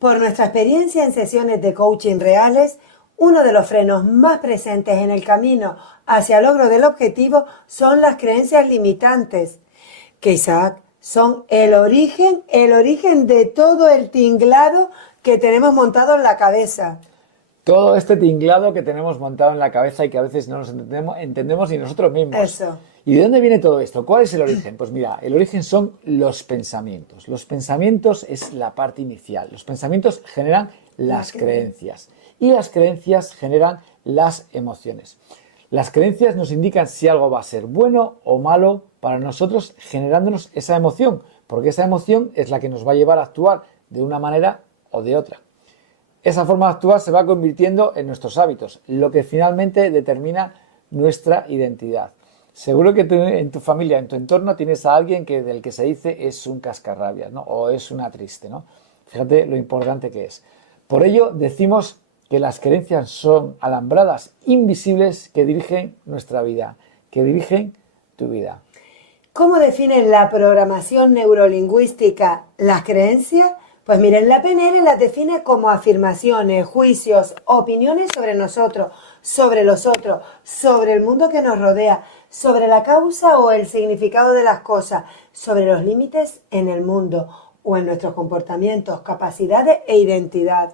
Por nuestra experiencia en sesiones de coaching reales, uno de los frenos más presentes en el camino hacia el logro del objetivo son las creencias limitantes, que Isaac son el origen de todo el tinglado que tenemos montado en la cabeza. Todo este tinglado que tenemos montado en la cabeza y que a veces no nos entendemos ni nosotros mismos. Eso. ¿Y de dónde viene todo esto? ¿Cuál es el origen? Pues mira, el origen son los pensamientos. Los pensamientos es la parte inicial. Los pensamientos generan las creencias y las creencias generan las emociones. Las creencias nos indican si algo va a ser bueno o malo para nosotros, generándonos esa emoción, porque esa emoción es la que nos va a llevar a actuar de una manera o de otra. Esa forma de actuar se va convirtiendo en nuestros hábitos, lo que finalmente determina nuestra identidad. Seguro que en tu familia, en tu entorno, tienes a alguien del que se dice es un cascarrabias, ¿no? O es una triste, ¿no? Fíjate lo importante que es. Por ello decimos que las creencias son alambradas invisibles que dirigen nuestra vida, que dirigen tu vida. ¿Cómo define la programación neurolingüística las creencias? Pues miren, la PNL las define como afirmaciones, juicios, opiniones sobre nosotros, sobre los otros, sobre el mundo que nos rodea, sobre la causa o el significado de las cosas, sobre los límites en el mundo o en nuestros comportamientos, capacidades e identidad.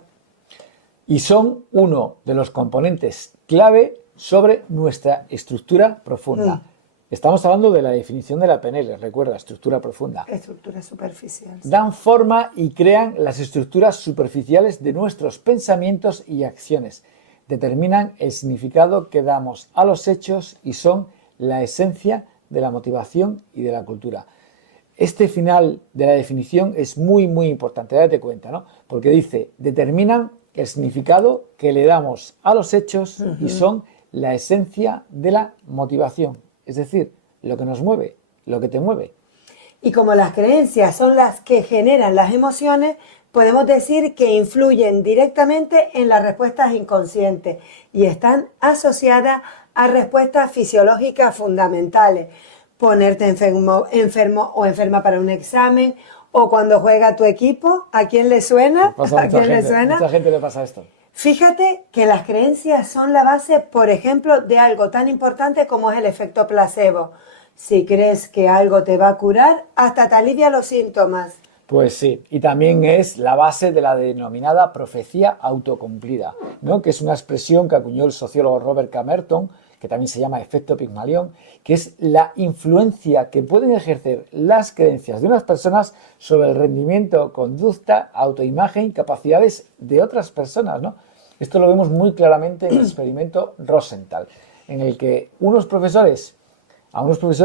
Y son uno de los componentes clave sobre nuestra estructura profunda. Estamos hablando de la definición de la PNL, recuerda, estructura profunda. Estructura superficial. Dan forma y crean las estructuras superficiales de nuestros pensamientos y acciones. Determinan el significado que damos a los hechos y son la esencia de la motivación y de la cultura. Este final de la definición es muy, muy importante, date cuenta, ¿no? Porque dice, determinan el significado que le damos a los hechos y son la esencia de la motivación. Es decir, lo que nos mueve, lo que te mueve. Y como las creencias son las que generan las emociones, podemos decir que influyen directamente en las respuestas inconscientes y están asociadas a respuestas fisiológicas fundamentales. Ponerte enfermo o enferma para un examen, o cuando juega tu equipo, ¿a quién le suena? ¿A quién le suena? Mucha gente le pasa esto. Fíjate que las creencias son la base, por ejemplo, de algo tan importante como es el efecto placebo. Si crees que algo te va a curar, hasta te alivia los síntomas. Pues sí, y también es la base de la denominada profecía autocumplida, ¿no? Que es una expresión que acuñó el sociólogo Robert Camerton, que también se llama efecto Pigmalión, que es la influencia que pueden ejercer las creencias de unas personas sobre el rendimiento, conducta, autoimagen y capacidades de otras personas, ¿no? Esto lo vemos muy claramente en el experimento Rosenthal, en el que a unos profesores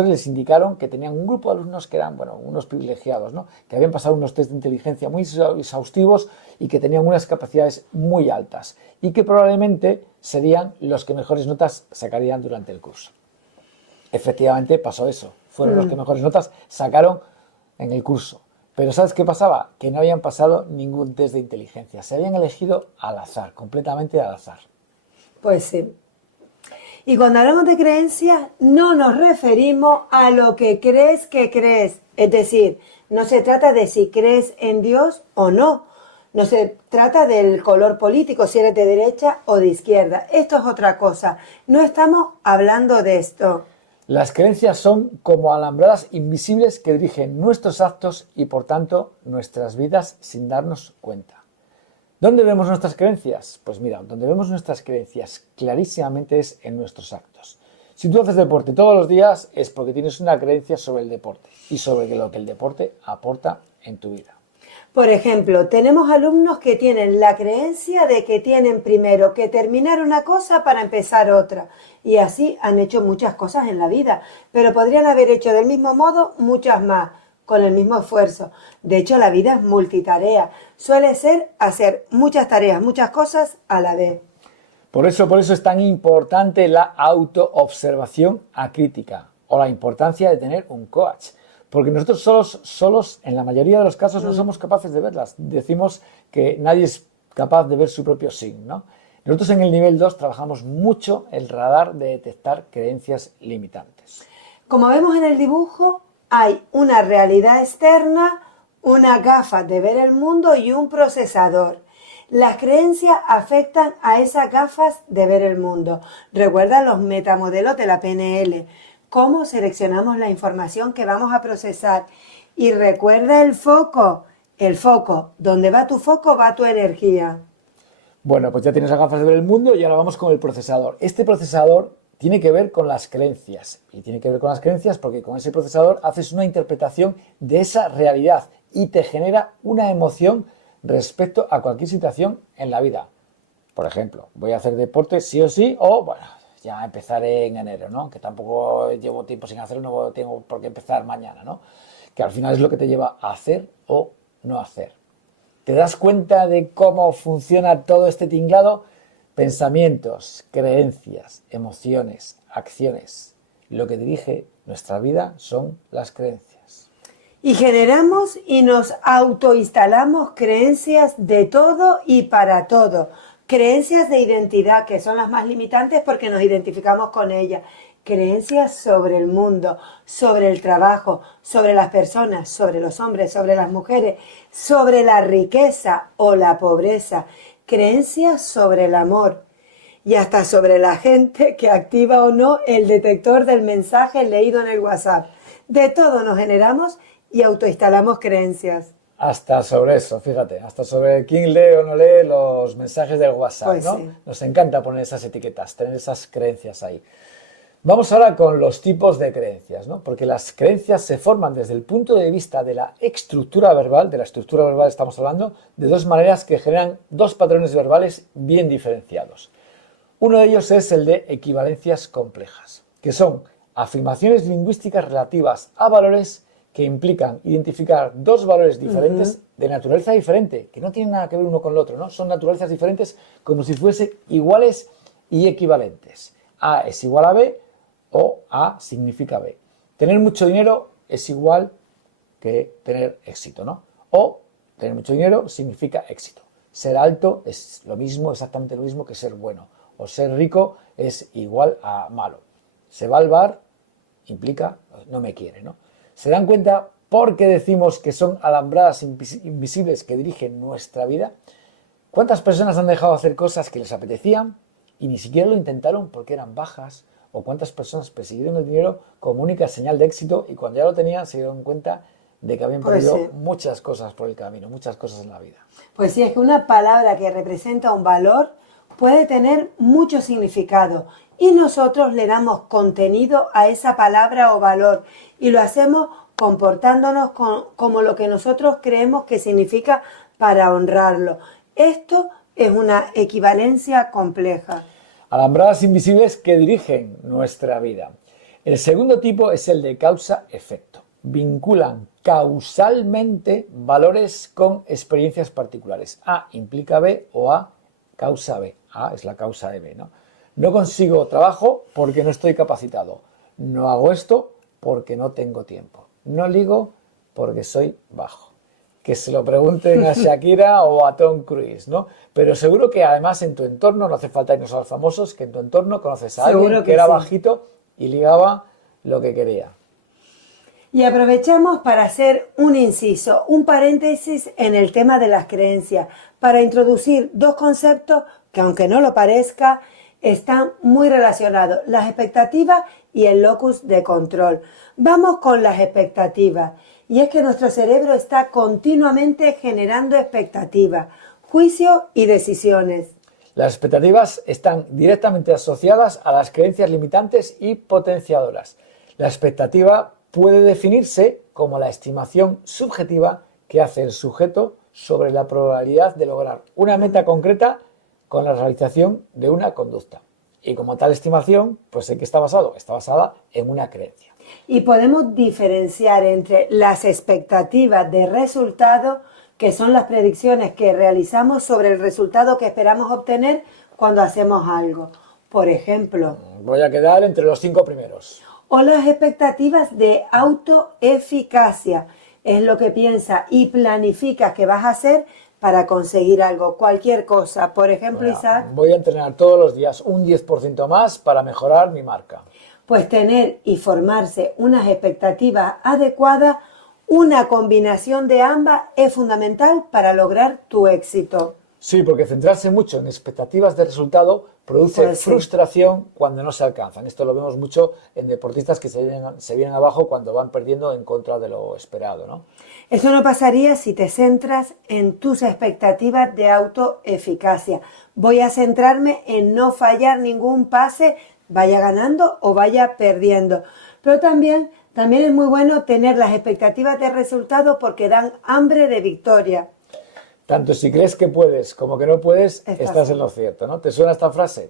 les indicaron que tenían un grupo de alumnos que eran, bueno, unos privilegiados, ¿no? Que habían pasado unos test de inteligencia muy exhaustivos y que tenían unas capacidades muy altas y que probablemente serían los que mejores notas sacarían durante el curso. Efectivamente pasó eso, fueron los que mejores notas sacaron en el curso. Pero ¿sabes qué pasaba? Que no habían pasado ningún test de inteligencia, se habían elegido al azar, completamente al azar. Pues sí. Y cuando hablamos de creencias, no nos referimos a lo que crees que crees. Es decir, no se trata de si crees en Dios o no. No se trata del color político, si eres de derecha o de izquierda. Esto es otra cosa. No estamos hablando de esto. Las creencias son como alambradas invisibles que dirigen nuestros actos y, por tanto, nuestras vidas sin darnos cuenta. ¿Dónde vemos nuestras creencias? Pues mira, donde vemos nuestras creencias clarísimamente es en nuestros actos. Si tú haces deporte todos los días es porque tienes una creencia sobre el deporte y sobre lo que el deporte aporta en tu vida. Por ejemplo, tenemos alumnos que tienen la creencia de que tienen primero que terminar una cosa para empezar otra. Y así han hecho muchas cosas en la vida, pero podrían haber hecho del mismo modo muchas más, con el mismo esfuerzo. De hecho, la vida es multitarea. Suele ser hacer muchas tareas, muchas cosas a la vez. Por eso es tan importante la autoobservación acrítica o la importancia de tener un coach. Porque nosotros solos, en la mayoría de los casos, no somos capaces de verlas. Decimos que nadie es capaz de ver su propio signo, ¿no? Nosotros en el nivel 2 trabajamos mucho el radar de detectar creencias limitantes. Como vemos en el dibujo, hay una realidad externa, unas gafas de ver el mundo y un procesador. Las creencias afectan a esas gafas de ver el mundo. Recuerda los metamodelos de la PNL, cómo seleccionamos la información que vamos a procesar. Y recuerda el foco, donde va tu foco va tu energía. Bueno, pues ya tienes las gafas de ver el mundo y ahora vamos con el procesador. Este procesador tiene que ver con las creencias. Y tiene que ver con las creencias porque con ese procesador haces una interpretación de esa realidad y te genera una emoción respecto a cualquier situación en la vida. Por ejemplo, voy a hacer deporte sí o sí, o bueno, ya empezaré en enero, ¿no? Que tampoco llevo tiempo sin hacerlo, no tengo por qué empezar mañana, ¿no? Que al final es lo que te lleva a hacer o no hacer. ¿Te das cuenta de cómo funciona todo este tinglado? Pensamientos, creencias, emociones, acciones. Lo que dirige nuestra vida son las creencias. Y generamos y nos autoinstalamos creencias de todo y para todo. Creencias de identidad, que son las más limitantes porque nos identificamos con ellas. Creencias sobre el mundo, sobre el trabajo, sobre las personas, sobre los hombres, sobre las mujeres, sobre la riqueza o la pobreza. Creencias sobre el amor y hasta sobre la gente que activa o no el detector del mensaje leído en el WhatsApp. De todo nos generamos y autoinstalamos creencias. Hasta sobre eso, fíjate, hasta sobre quién lee o no lee los mensajes del WhatsApp, Pues ¿no? sí. Nos encanta poner esas etiquetas, tener esas creencias ahí. Vamos ahora con los tipos de creencias, ¿no? Porque las creencias se forman desde el punto de vista de la estructura verbal, de la estructura verbal estamos hablando, de dos maneras que generan dos patrones verbales bien diferenciados. Uno de ellos es el de equivalencias complejas, que son afirmaciones lingüísticas relativas a valores que implican identificar dos valores diferentes de naturaleza diferente, que no tienen nada que ver uno con el otro, ¿no? Son naturalezas diferentes como si fuesen iguales y equivalentes. A es igual a B o A significa B. Tener mucho dinero es igual que tener éxito, ¿no? O tener mucho dinero significa éxito. Ser alto es lo mismo, exactamente lo mismo que ser bueno. O ser rico es igual a malo. Se va al bar implica no me quiere, ¿no? ¿Se dan cuenta por qué decimos que son alambradas invisibles que dirigen nuestra vida? ¿Cuántas personas han dejado de hacer cosas que les apetecían y ni siquiera lo intentaron porque eran bajas? ¿O cuántas personas persiguieron el dinero como única señal de éxito y cuando ya lo tenían se dieron cuenta de que habían perdido muchas cosas por el camino, muchas cosas en la vida? Pues sí, es que una palabra que representa un valor puede tener mucho significado y nosotros le damos contenido a esa palabra o valor y lo hacemos comportándonos como lo que nosotros creemos que significa para honrarlo. Esto es una equivalencia compleja. Alambradas invisibles que dirigen nuestra vida. El segundo tipo es el de causa-efecto. Vinculan causalmente valores con experiencias particulares. A implica B o A causa B. A es la causa de B, ¿no? No consigo trabajo porque no estoy capacitado. No hago esto porque no tengo tiempo. No ligo porque soy bajo. Que se lo pregunten a Shakira o a Tom Cruise, ¿no? Pero seguro que además en tu entorno, no hace falta irnos a los famosos, que en tu entorno conoces a alguien que era bajito y ligaba lo que quería. Y aprovechamos para hacer un inciso, un paréntesis en el tema de las creencias, para introducir dos conceptos que, aunque no lo parezca, están muy relacionados, las expectativas y el locus de control. Vamos con las expectativas, y es que nuestro cerebro está continuamente generando expectativas, juicios y decisiones. Las expectativas están directamente asociadas a las creencias limitantes y potenciadoras. La expectativa puede definirse como la estimación subjetiva que hace el sujeto sobre la probabilidad de lograr una meta concreta con la realización de una conducta. Y como tal estimación, pues ¿en qué está basado? Está basada en una creencia. Y podemos diferenciar entre las expectativas de resultado, que son las predicciones que realizamos sobre el resultado que esperamos obtener cuando hacemos algo. Por ejemplo, voy a quedar entre los 5 primeros. O las expectativas de autoeficacia, es lo que piensas y planificas que vas a hacer para conseguir algo, cualquier cosa. Por ejemplo, Isaac, voy a entrenar todos los días un 10% más para mejorar mi marca. Pues tener y formarse unas expectativas adecuadas, una combinación de ambas es fundamental para lograr tu éxito. Sí, porque centrarse mucho en expectativas de resultado produce Pues sí. frustración cuando no se alcanzan. Esto lo vemos mucho en deportistas que se vienen abajo cuando van perdiendo en contra de lo esperado, ¿no? Eso no pasaría si te centras en tus expectativas de autoeficacia. Voy a centrarme en no fallar ningún pase, vaya ganando o vaya perdiendo. Pero también es muy bueno tener las expectativas de resultado porque dan hambre de victoria. Tanto si crees que puedes como que no puedes, estás sí. en lo cierto, ¿no? ¿Te suena esta frase?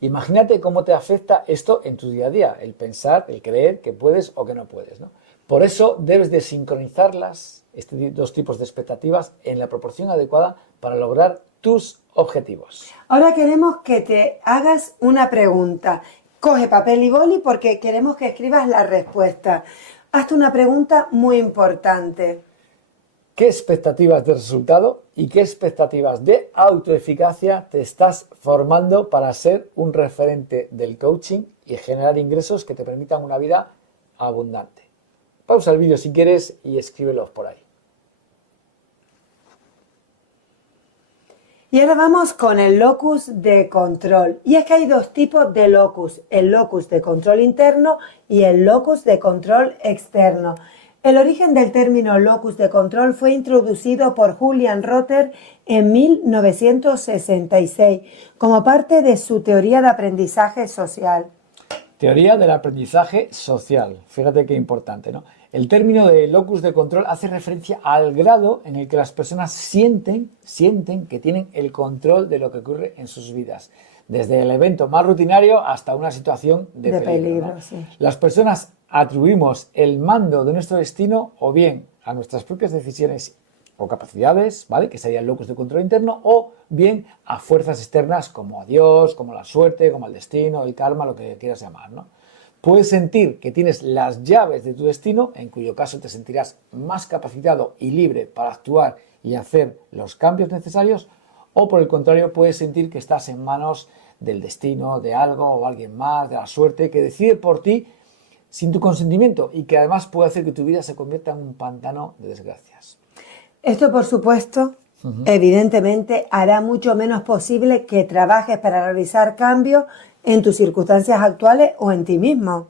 Imagínate cómo te afecta esto en tu día a día, el pensar, el creer que puedes o que no puedes, ¿no? Por eso debes de sincronizarlas, estos dos tipos de expectativas, en la proporción adecuada para lograr tus objetivos. Ahora queremos que te hagas una pregunta. Coge papel y boli porque queremos que escribas la respuesta. Hazte una pregunta muy importante. ¿Qué expectativas de resultado y qué expectativas de autoeficacia te estás formando para ser un referente del coaching y generar ingresos que te permitan una vida abundante? Pausa el vídeo si quieres y escríbelos por ahí. Y ahora vamos con el locus de control. Y es que hay dos tipos de locus, el locus de control interno y el locus de control externo. El origen del término locus de control fue introducido por Julian Rotter en 1966 como parte de su teoría de aprendizaje social. Teoría del aprendizaje social. Fíjate qué importante, ¿no? El término de locus de control hace referencia al grado en el que las personas sienten que tienen el control de lo que ocurre en sus vidas. Desde el evento más rutinario hasta una situación de peligro, ¿no? Sí. Las personas atribuimos el mando de nuestro destino o bien a nuestras propias decisiones o capacidades, ¿vale? Que sería el locus de control interno, o bien a fuerzas externas como a Dios, como la suerte, como el destino, el karma, lo que quieras llamar, ¿no? Puedes sentir que tienes las llaves de tu destino, en cuyo caso te sentirás más capacitado y libre para actuar y hacer los cambios necesarios, o por el contrario puedes sentir que estás en manos del destino, de algo o alguien más, de la suerte, que decide por ti sin tu consentimiento y que además puede hacer que tu vida se convierta en un pantano de desgracias. Esto, por supuesto, evidentemente hará mucho menos posible que trabajes para realizar cambios en tus circunstancias actuales o en ti mismo.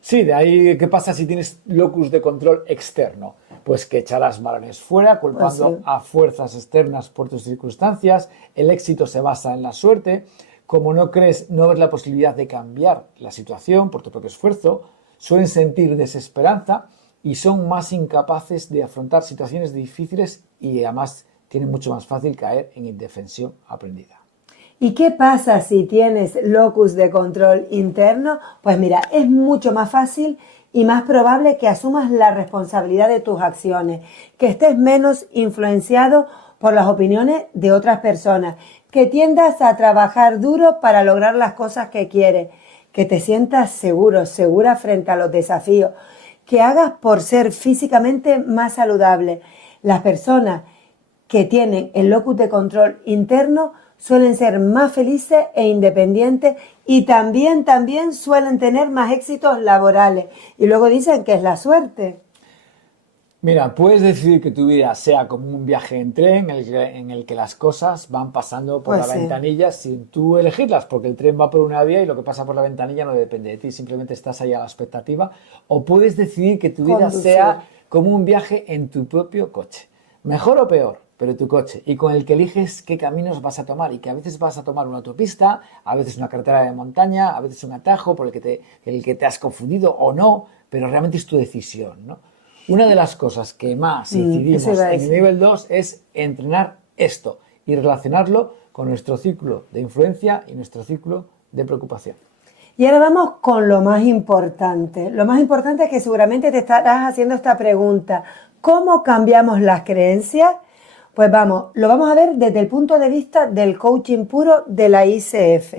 Sí, de ahí, ¿qué pasa si tienes locus de control externo? Pues que echarás balones fuera, culpando Pues sí. a fuerzas externas por tus circunstancias. El éxito se basa en la suerte. Como no crees, no ves la posibilidad de cambiar la situación por tu propio esfuerzo, suelen sentir desesperanza y son más incapaces de afrontar situaciones difíciles y además tienen mucho más fácil caer en indefensión aprendida. ¿Y qué pasa si tienes locus de control interno? Pues mira, es mucho más fácil y más probable que asumas la responsabilidad de tus acciones, que estés menos influenciado por las opiniones de otras personas, que tiendas a trabajar duro para lograr las cosas que quieres, que te sientas seguro, segura frente a los desafíos, que hagas por ser físicamente más saludable. Las personas que tienen el locus de control interno suelen ser más felices e independientes y también suelen tener más éxitos laborales. Y luego dicen que es la suerte. Mira, puedes decidir que tu vida sea como un viaje en tren en el que las cosas van pasando por Pues la sí. ventanilla sin tú elegirlas, porque el tren va por una vía y lo que pasa por la ventanilla no depende de ti, simplemente estás ahí a la expectativa. O puedes decidir que tu vida Conducir. sea como un viaje en tu propio coche, mejor o peor, pero tu coche, y con el que eliges qué caminos vas a tomar, y que a veces vas a tomar una autopista, a veces una carretera de montaña, a veces un atajo por el que te has confundido o no, pero realmente es tu decisión, ¿no? Una de las cosas que más incidimos eso iba a en el decir. nivel 2 es entrenar esto y relacionarlo con nuestro ciclo de influencia y nuestro ciclo de preocupación. Y ahora vamos con lo más importante. Lo más importante es que seguramente te estarás haciendo esta pregunta. ¿Cómo cambiamos las creencias? Pues vamos, lo vamos a ver desde el punto de vista del coaching puro de la ICF.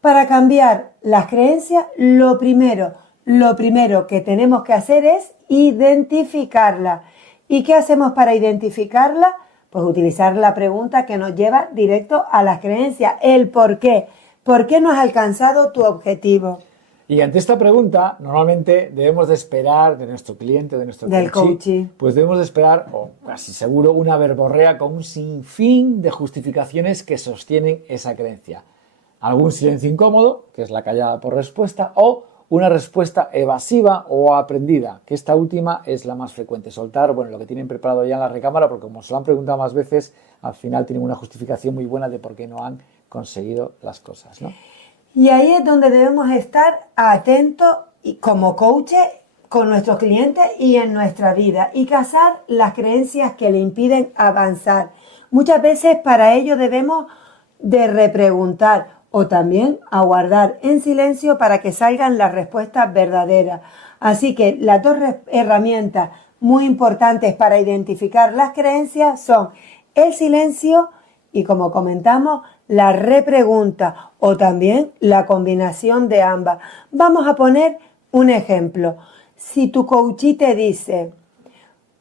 Para cambiar las creencias, lo primero que tenemos que hacer es identificarla. ¿Y qué hacemos para identificarla? Pues utilizar la pregunta que nos lleva directo a las creencias, el por qué. ¿Por qué no has alcanzado tu objetivo? Y ante esta pregunta, normalmente debemos de esperar de nuestro cliente, de nuestro Del coachee, coachee. pues debemos de esperar, o casi seguro, una verborrea con un sinfín de justificaciones que sostienen esa creencia. Algún silencio incómodo, que es la callada por respuesta, o una respuesta evasiva o aprendida, que esta última es la más frecuente. Soltar, bueno, lo que tienen preparado ya en la recámara, porque como se lo han preguntado más veces, al final tienen una justificación muy buena de por qué no han conseguido las cosas, ¿no? Y ahí es donde debemos estar atentos y como coaches con nuestros clientes y en nuestra vida y cazar las creencias que le impiden avanzar. Muchas veces para ello debemos de repreguntar o también aguardar en silencio para que salgan las respuestas verdaderas. Así que las dos herramientas muy importantes para identificar las creencias son el silencio y, como comentamos, la repregunta o también la combinación de ambas. Vamos a poner un ejemplo. Si tu coachee te dice,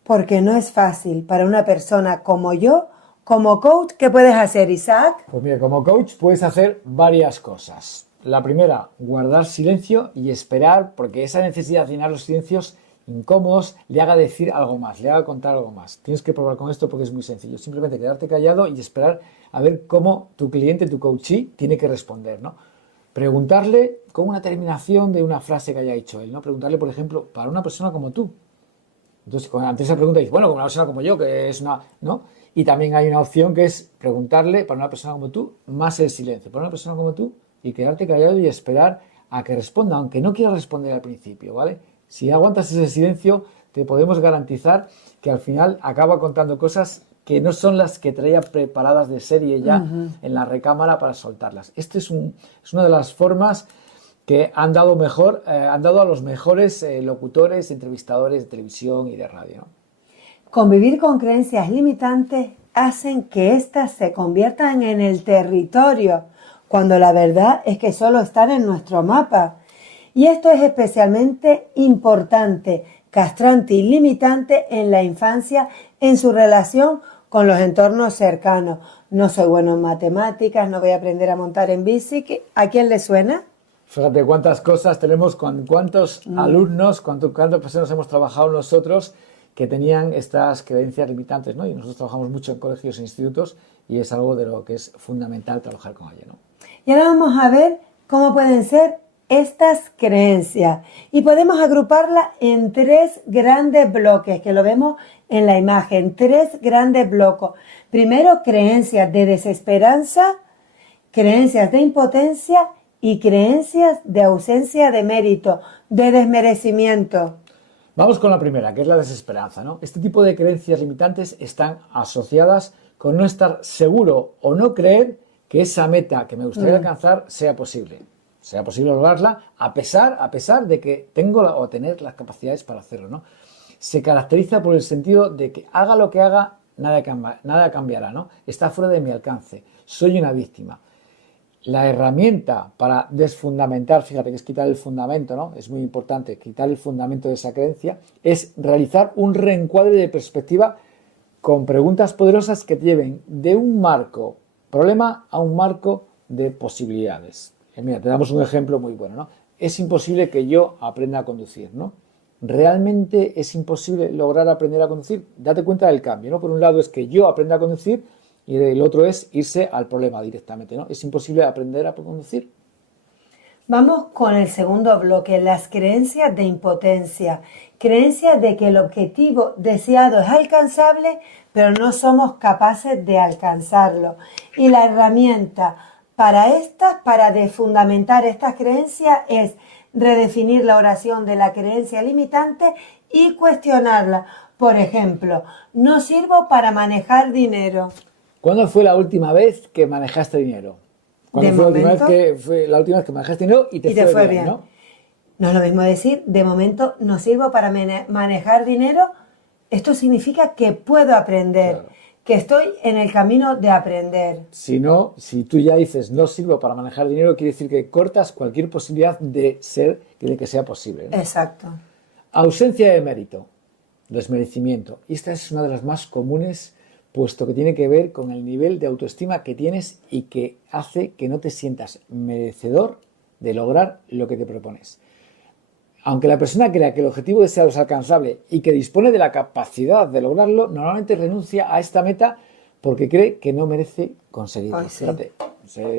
porque no es fácil para una persona como yo, como coach, ¿qué puedes hacer, Isaac? Pues mira, como coach puedes hacer varias cosas. La primera, guardar silencio y esperar, porque esa necesidad de llenar los silencios incómodos le haga decir algo más, le haga contar algo más. Tienes que probar con esto porque es muy sencillo. Simplemente quedarte callado y esperar a ver cómo tu cliente, tu coachee, tiene que responder, ¿no? Preguntarle con una terminación de una frase que haya dicho él, ¿no? Preguntarle, por ejemplo, para una persona como tú. Entonces, ante esa pregunta dices, bueno, como una persona como yo, que es una, ¿no? Y también hay una opción que es preguntarle para una persona como tú, más el silencio, para una persona como tú, y quedarte callado y esperar a que responda, aunque no quiera responder al principio, ¿vale? Si aguantas ese silencio, te podemos garantizar que al final acaba contando cosas que no son las que traía preparadas de serie ya en la recámara para soltarlas. Esta es una de las formas que han dado a los mejores locutores, entrevistadores de televisión y de radio, ¿no? Convivir con creencias limitantes hacen que éstas se conviertan en el territorio, cuando la verdad es que solo están en nuestro mapa. Y esto es especialmente importante, castrante y limitante en la infancia en su relación con los entornos cercanos. No soy bueno en matemáticas, no voy a aprender a montar en bici. ¿A quién le suena? Fíjate cuántas cosas tenemos, con cuántos alumnos, cuántas personas hemos trabajado nosotros que tenían estas creencias limitantes, ¿no? Y nosotros trabajamos mucho en colegios e institutos y es algo de lo que es fundamental trabajar con ello, ¿no? Y ahora vamos a ver cómo pueden ser estas creencias. Y podemos agruparlas en tres grandes bloques, que lo vemos en la imagen. Tres grandes bloques. Primero, creencias de desesperanza, creencias de impotencia y creencias de ausencia de mérito, de desmerecimiento. Vamos con la primera, que es la desesperanza, ¿no? Este tipo de creencias limitantes están asociadas con no estar seguro o no creer que esa meta que me gustaría alcanzar sea posible lograrla a pesar de que tengo o tener las capacidades para hacerlo, ¿no? Se caracteriza por el sentido de que haga lo que haga, nada cambiará, ¿no? Está fuera de mi alcance, soy una víctima. La herramienta para desfundamentar, fíjate que es quitar el fundamento, ¿no? Es muy importante quitar el fundamento de esa creencia, es realizar un reencuadre de perspectiva con preguntas poderosas que te lleven de un marco problema a un marco de posibilidades. Mira, te damos un ejemplo muy bueno, ¿no? Es imposible que yo aprenda a conducir, ¿no? ¿Realmente es imposible lograr aprender a conducir? Date cuenta del cambio, ¿no? Por un lado es que yo aprenda a conducir y el otro es irse al problema directamente, ¿no? ¿Es imposible aprender a conducir? Vamos con el segundo bloque, las creencias de impotencia. Creencias de que el objetivo deseado es alcanzable, pero no somos capaces de alcanzarlo. Y la herramienta para desfundamentar estas creencias es redefinir la oración de la creencia limitante y cuestionarla. Por ejemplo, no sirvo para manejar dinero. ¿Cuándo fue la última vez que manejaste dinero? ¿Cuándo fue la última vez que manejaste dinero y te fue bien, ¿no? No es lo mismo decir, de momento no sirvo para manejar dinero. Esto significa que puedo aprender, claro, que estoy en el camino de aprender. Si tú ya dices no sirvo para manejar dinero, quiere decir que cortas cualquier posibilidad de que sea posible, ¿no? Exacto. Ausencia de mérito, desmerecimiento. Y esta es una de las más comunes, puesto que tiene que ver con el nivel de autoestima que tienes y que hace que no te sientas merecedor de lograr lo que te propones. Aunque la persona crea que el objetivo deseado es alcanzable y que dispone de la capacidad de lograrlo, normalmente renuncia a esta meta porque cree que no merece conseguirlo. Ay, sí. Fíjate,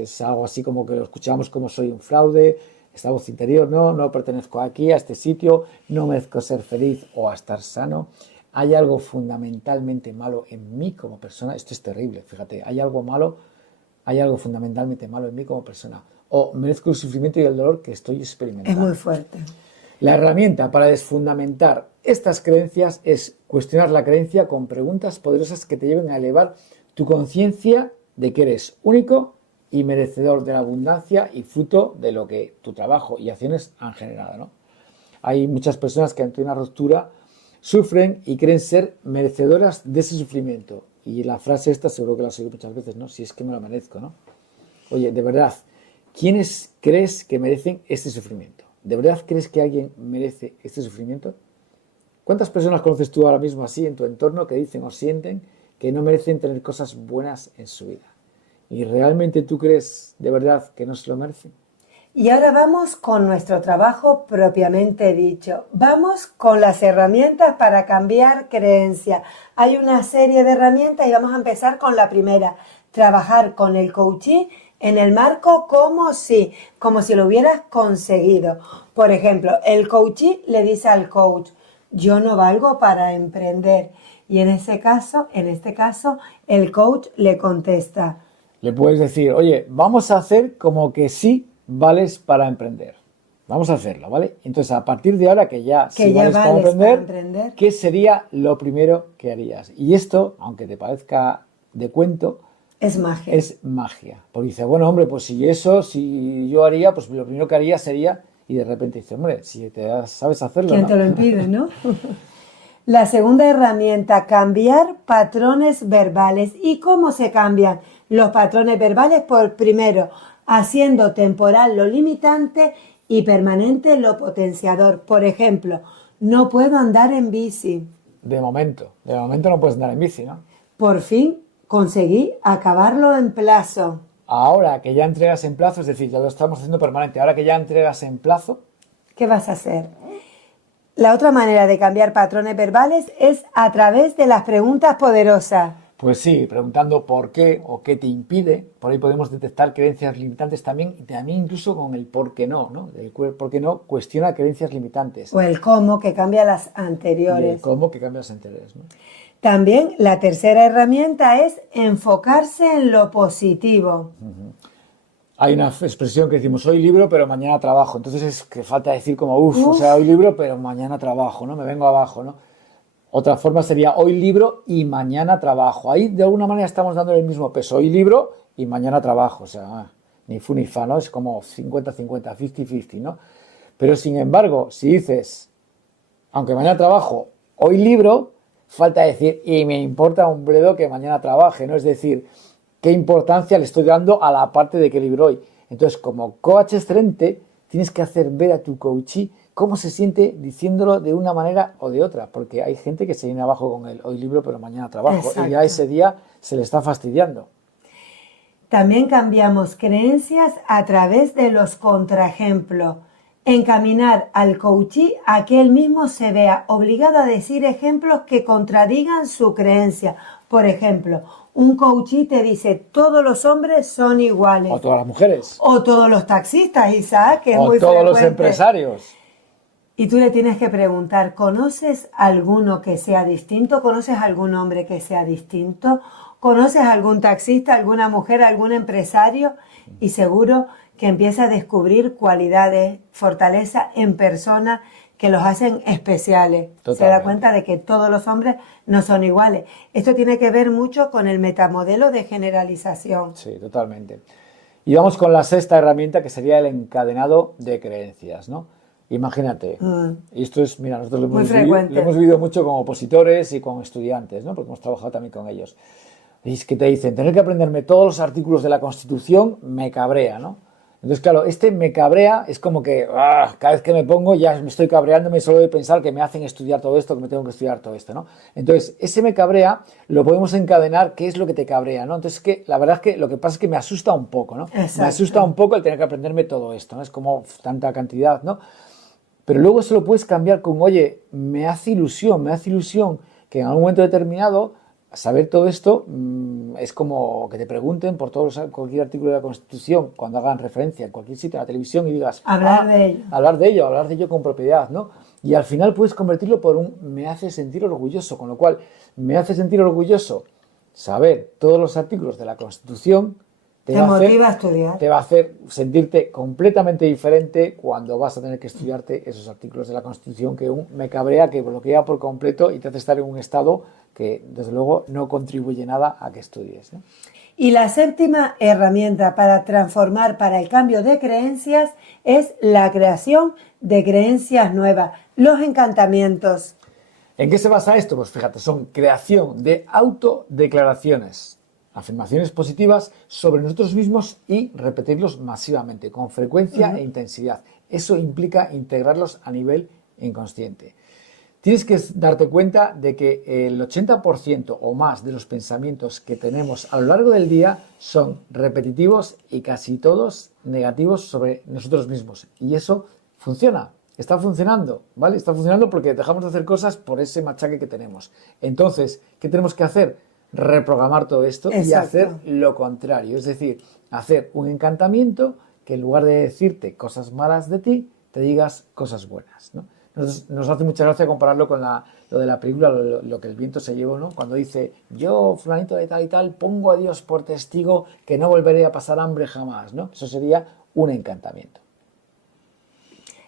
es algo así como que lo escuchamos como soy un fraude, esta voz interior, no pertenezco aquí, a este sitio, no merezco ser feliz o a estar sano. Hay algo fundamentalmente malo en mí como persona, esto es terrible, fíjate, hay algo fundamentalmente malo en mí como persona, o merezco el sufrimiento y el dolor que estoy experimentando. Es muy fuerte. La herramienta para desfundamentar estas creencias es cuestionar la creencia con preguntas poderosas que te lleven a elevar tu conciencia de que eres único y merecedor de la abundancia y fruto de lo que tu trabajo y acciones han generado, ¿no? Hay muchas personas que ante una ruptura sufren y creen ser merecedoras de ese sufrimiento. Y la frase esta seguro que la has oído muchas veces, ¿no? Si es que me lo merezco, ¿no? Oye, de verdad, ¿quiénes crees que merecen este sufrimiento? ¿De verdad crees que alguien merece este sufrimiento? ¿Cuántas personas conoces tú ahora mismo así en tu entorno que dicen o sienten que no merecen tener cosas buenas en su vida? ¿Y realmente tú crees de verdad que no se lo merecen? Y ahora vamos con nuestro trabajo propiamente dicho. Vamos con las herramientas para cambiar creencia. Hay una serie de herramientas y vamos a empezar con la primera. Trabajar con el coaching en el marco como si lo hubieras conseguido. Por ejemplo, el coachee le dice al coach, yo no valgo para emprender. Y en este caso, el coach le contesta. Le puedes decir, oye, vamos a hacer como que sí vales para emprender. Vamos a hacerlo, ¿vale? Entonces, a partir de ahora que ya vales para emprender, ¿qué sería lo primero que harías? Y esto, aunque te parezca de cuento, es magia. Es magia. Porque dice, bueno, hombre, pues si yo haría, pues lo primero que haría sería, y de repente dice, hombre, si sabes hacerlo, ¿quién ¿no? te lo impide, no? La segunda herramienta, cambiar patrones verbales. ¿Y cómo se cambian los patrones verbales? Por primero, haciendo temporal lo limitante y permanente lo potenciador. Por ejemplo, no puedo andar en bici. De momento no puedes andar en bici, ¿no? Por fin conseguí acabarlo en plazo. Ahora que ya entregas en plazo, es decir, ya lo estamos haciendo permanente, ahora que ya entregas en plazo, ¿qué vas a hacer? La otra manera de cambiar patrones verbales es a través de las preguntas poderosas. Pues sí, preguntando por qué o qué te impide, por ahí podemos detectar creencias limitantes también, y también incluso con el por qué no, ¿no? El por qué no cuestiona creencias limitantes. O el cómo, que cambia las anteriores. Y el cómo, que cambia las anteriores, ¿no? También la tercera herramienta es enfocarse en lo positivo. Hay una expresión que decimos, hoy libro, pero mañana trabajo. Entonces es que falta decir como, o sea, hoy libro, pero mañana trabajo, ¿no? Me vengo abajo, ¿no? Otra forma sería, hoy libro y mañana trabajo. Ahí de alguna manera estamos dándole el mismo peso. Hoy libro y mañana trabajo. O sea, ni fu ni fa, ¿no? Es como 50-50, 50-50, ¿no? Pero sin embargo, si dices, aunque mañana trabajo, hoy libro, falta decir, y me importa un bledo que mañana trabaje, ¿no? Es decir, ¿qué importancia le estoy dando a la parte de que libro hoy? Entonces, como coach excelente, tienes que hacer ver a tu coachee cómo se siente diciéndolo de una manera o de otra, porque hay gente que se viene abajo con el hoy libro, pero mañana trabajo. Exacto. Y ya ese día se le está fastidiando. También cambiamos creencias a través de los contraejemplos. Encaminar al coachee a que él mismo se vea obligado a decir ejemplos que contradigan su creencia. Por ejemplo, un coachee te dice, todos los hombres son iguales. O todas las mujeres. O todos los taxistas, Isaac, que es muy frecuente. O todos los empresarios. Y tú le tienes que preguntar, ¿conoces alguno que sea distinto? ¿Conoces algún hombre que sea distinto? ¿Conoces algún taxista, alguna mujer, algún empresario? Y seguro que empieza a descubrir cualidades, fortaleza en personas que los hacen especiales. Totalmente. Se da cuenta de que todos los hombres no son iguales. Esto tiene que ver mucho con el metamodelo de generalización. Sí, totalmente. Y vamos con la sexta herramienta, que sería el encadenado de creencias, ¿no? Imagínate, y esto es, mira, nosotros lo hemos vivido mucho con opositores y con estudiantes, ¿no? Porque hemos trabajado también con ellos. Y es que te dicen, tener que aprenderme todos los artículos de la Constitución me cabrea, ¿no? Entonces, claro, este me cabrea, es como que cada vez que me pongo ya me estoy cabreándome solo de pensar que me hacen estudiar todo esto, que me tengo que estudiar todo esto, ¿no? Entonces, ese me cabrea lo podemos encadenar, ¿qué es lo que te cabrea, ¿no? Entonces, la verdad es que lo que pasa es que me asusta un poco, ¿no? Exacto. Me asusta un poco el tener que aprenderme todo esto, ¿no? Es como tanta cantidad, ¿no? Pero luego eso lo puedes cambiar con, oye, me hace ilusión que en algún momento determinado saber todo esto es como que te pregunten por cualquier artículo de la Constitución, cuando hagan referencia en cualquier sitio, en la televisión, y digas... Hablar de ello. Hablar de ello con propiedad, ¿no? Y al final puedes convertirlo por un me hace sentir orgulloso, con lo cual me hace sentir orgulloso saber todos los artículos de la Constitución. Te motiva a estudiar. Te va a hacer sentirte completamente diferente cuando vas a tener que estudiarte esos artículos de la Constitución que me cabrea, que bloquea por completo y te hace estar en un estado que, desde luego, no contribuye nada a que estudies, ¿no? Y la séptima herramienta para transformar, para el cambio de creencias, es la creación de creencias nuevas, los encantamientos. ¿En qué se basa esto? Pues fíjate, son creación de autodeclaraciones. Afirmaciones positivas sobre nosotros mismos y repetirlos masivamente, con frecuencia e intensidad. Eso implica integrarlos a nivel inconsciente. Tienes que darte cuenta de que el 80% o más de los pensamientos que tenemos a lo largo del día son repetitivos y casi todos negativos sobre nosotros mismos. Y eso funciona. Está funcionando, ¿vale? Está funcionando porque dejamos de hacer cosas por ese machaque que tenemos. Entonces, ¿qué tenemos que hacer? Reprogramar todo esto. Exacto. Y hacer lo contrario, es decir, hacer un encantamiento que en lugar de decirte cosas malas de ti, te digas cosas buenas, ¿no? Nos hace mucha gracia compararlo con lo de la película, lo que el viento se llevó, ¿no? Cuando dice, yo, fulanito de tal y tal, pongo a Dios por testigo que no volveré a pasar hambre jamás, ¿no? Eso sería un encantamiento.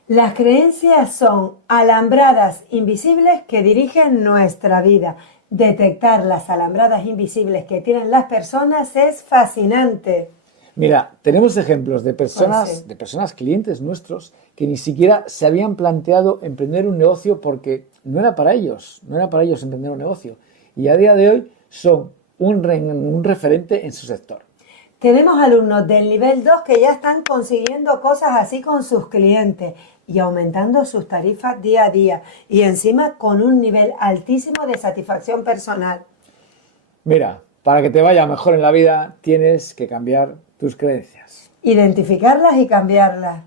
Las creencias son alambradas invisibles que dirigen nuestra vida. Detectar las alambradas invisibles que tienen las personas es fascinante. Mira, tenemos ejemplos de personas, clientes nuestros, que ni siquiera se habían planteado emprender un negocio porque no era para ellos emprender un negocio. Y a día de hoy son un referente en su sector. Tenemos alumnos del nivel 2 que ya están consiguiendo cosas así con sus clientes y aumentando sus tarifas día a día y encima con un nivel altísimo de satisfacción personal. Mira, para que te vaya mejor en la vida tienes que cambiar tus creencias. Identificarlas y cambiarlas.